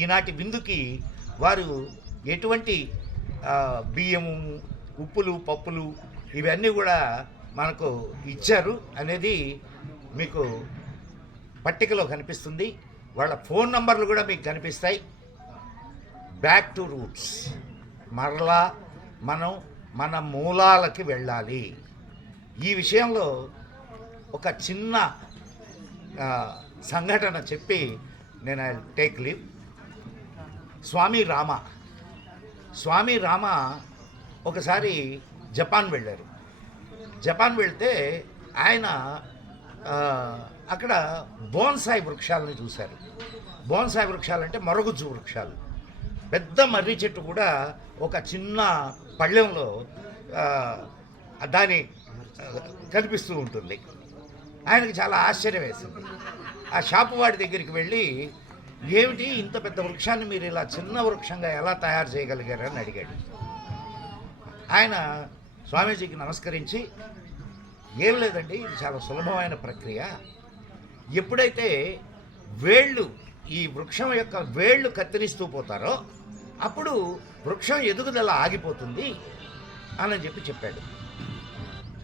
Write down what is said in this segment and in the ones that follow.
ఈనాటి విందుకి వారు ఎటువంటి బియ్యము ఉప్పులు పప్పులు ఇవన్నీ కూడా మనకు ఇచ్చారు అనేది మీకు పట్టికలో కనిపిస్తుంది. వాళ్ళ ఫోన్ నంబర్లు కూడా మీకు కనిపిస్తాయి. బ్యాక్ టు రూట్స్ మరలా మనం మన మూలాలకి వెళ్ళాలి. ఈ విషయంలో ఒక చిన్న సంఘటన చెప్పి నేను I take leave. Swami Rama. Swami Rama ఒకసారి జపాన్ వెళ్ళారు. జపాన్ వెళ్తే ఆయన అక్కడ బోన్సాయి వృక్షాలను చూశారు. బోన్సాయి వృక్షాలంటే మరుగుజ్జు వృక్షాలు. పెద్ద మర్రి చెట్టు కూడా ఒక చిన్న పళ్ళెంలో దాని కనిపిస్తూ ఉంటుంది. ఆయనకి చాలా ఆశ్చర్యం వేసింది. ఆ షాపు వాడి దగ్గరికి వెళ్ళి ఏమిటి ఇంత పెద్ద వృక్షాన్ని మీరు ఇలా చిన్న వృక్షంగా ఎలా తయారు చేయగలిగారని అడిగాడు. ఆయన స్వామీజీకి నమస్కరించి ఏం లేదండి ఇది చాలా సులభమైన ప్రక్రియ. ఎప్పుడైతే వేళ్ళు ఈ వృక్షం యొక్క వేళ్ళు కత్తిరిస్తూ పోతారో అప్పుడు వృక్షం ఎదుగుదల ఆగిపోతుంది అని చెప్పి చెప్పాడు.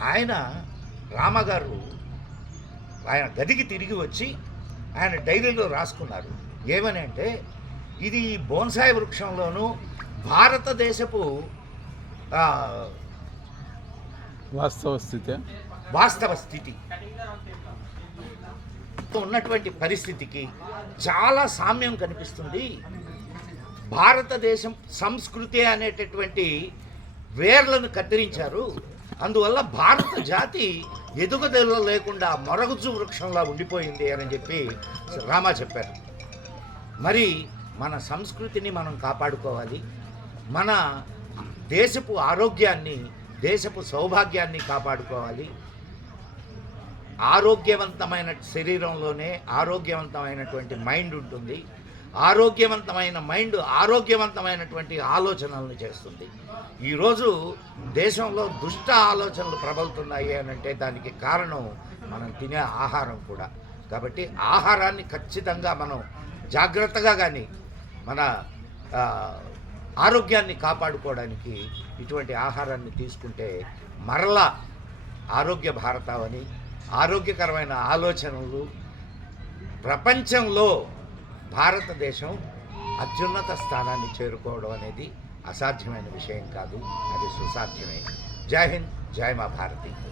ఆయన రామగారు ఆయన గదికి తిరిగి వచ్చి ఆయన డైరీలో రాసుకున్నారు. ఏమని అంటే ఇది బోన్సాయి వృక్షంలోనూ భారతదేశపు వాస్తవ స్థితి. వాస్తవ స్థితి. ఉన్నటువంటి పరిస్థితికి చాలా సామ్యం కనిపిస్తుంది. భారతదేశం సంస్కృతి అనేటటువంటి వేర్లను కత్తిరించారు. అందువల్ల భారత జాతి ఎదుగుదల లేకుండా మరగుజు వృక్షంలా ఉండిపోయింది అని చెప్పి రామా చెప్పారు. మరి మన సంస్కృతిని మనం కాపాడుకోవాలి. మన దేశపు ఆరోగ్యాన్ని దేశపు సౌభాగ్యాన్ని కాపాడుకోవాలి. ఆరోగ్యవంతమైన శరీరంలోనే ఆరోగ్యవంతమైనటువంటి మైండ్ ఉంటుంది. ఆరోగ్యవంతమైన మైండ్ ఆరోగ్యవంతమైనటువంటి ఆలోచనలను చేస్తుంది. ఈరోజు దేశంలో దుష్ట ఆలోచనలు ప్రబలుతున్నాయి అని అంటే దానికి కారణం మనం తినే ఆహారం కూడా. కాబట్టి ఆహారాన్ని ఖచ్చితంగా మనం జాగ్రత్తగా కానీ మన ఆరోగ్యాన్ని కాపాడుకోవడానికి ఇటువంటి ఆహారాన్ని తీసుకుంటే మరలా ఆరోగ్య భారతం అని ఆరోగ్యకరమైన ఆలోచనలు ప్రపంచంలో భారతదేశం అత్యున్నత స్థానాన్ని చేరుకోవడం అనేది అసాధ్యమైన విషయం కాదు అది సుసాధ్యమే. జై హింద్ జై మా భారతి.